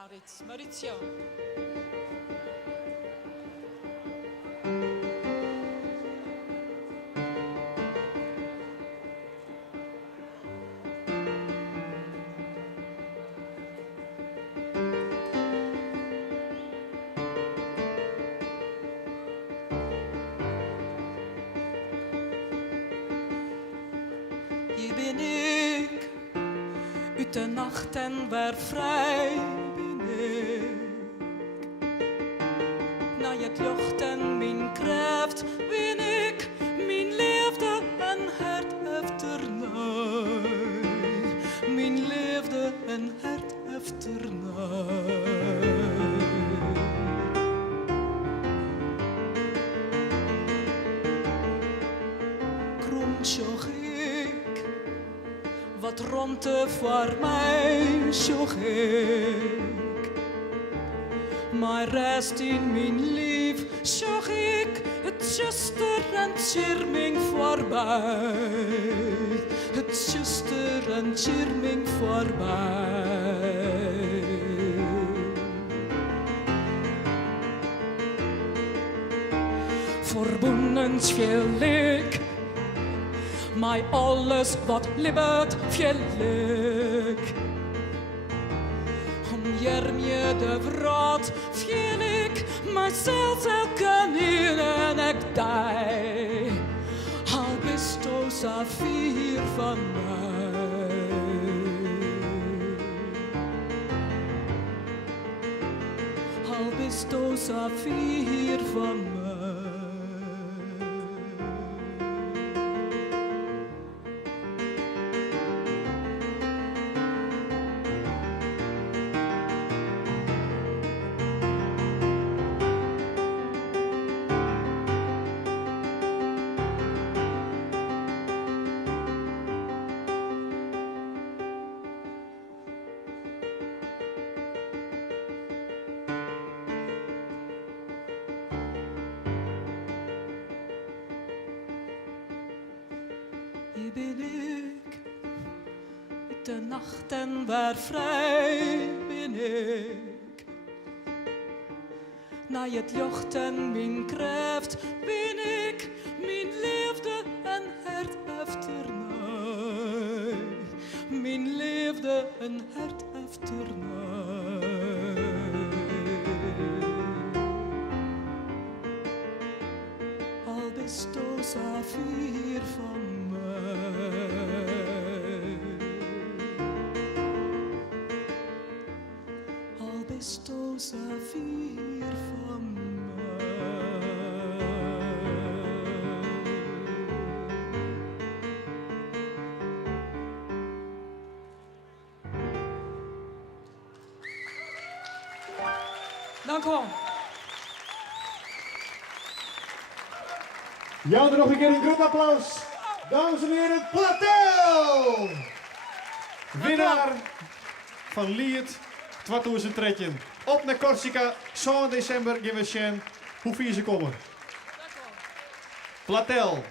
Maurizio. Hier ben ik, uit de nacht en waar vrij ben ik. Na het licht en mijn kracht ben ik, mijn liefde en hart efternij. Mijn liefde en hart efternij. Krontjoch ik, wat rondte voor mij zocht ik. Maar rest in mijn lief zocht ik het zuster en tjirming voorbij. Het zuster en tjirming voorbij. Verbonden viel ik, mij alles wat leeft viel ik. Om Jermje de wraad viel ik, mijzelf elke neer en ik die. Al bist du Saphir van mij. Al bist du Saphir van mij. Hier ben ik, uit de nacht en waar vrij ben ik. Na het licht en mijn kracht ben ik, mijn liefde en hart efternij. Mijn liefde en hart efternij. Al bist du Saphir van mij. Al bist du Saphir van mij. Dank u wel. Ja, nog een keer een groot applaus. Dames en heren, Platel! Winnaar van Lied 2013. Op naar Corsica, 7 december, geven we hoe vier ze komen. Platel.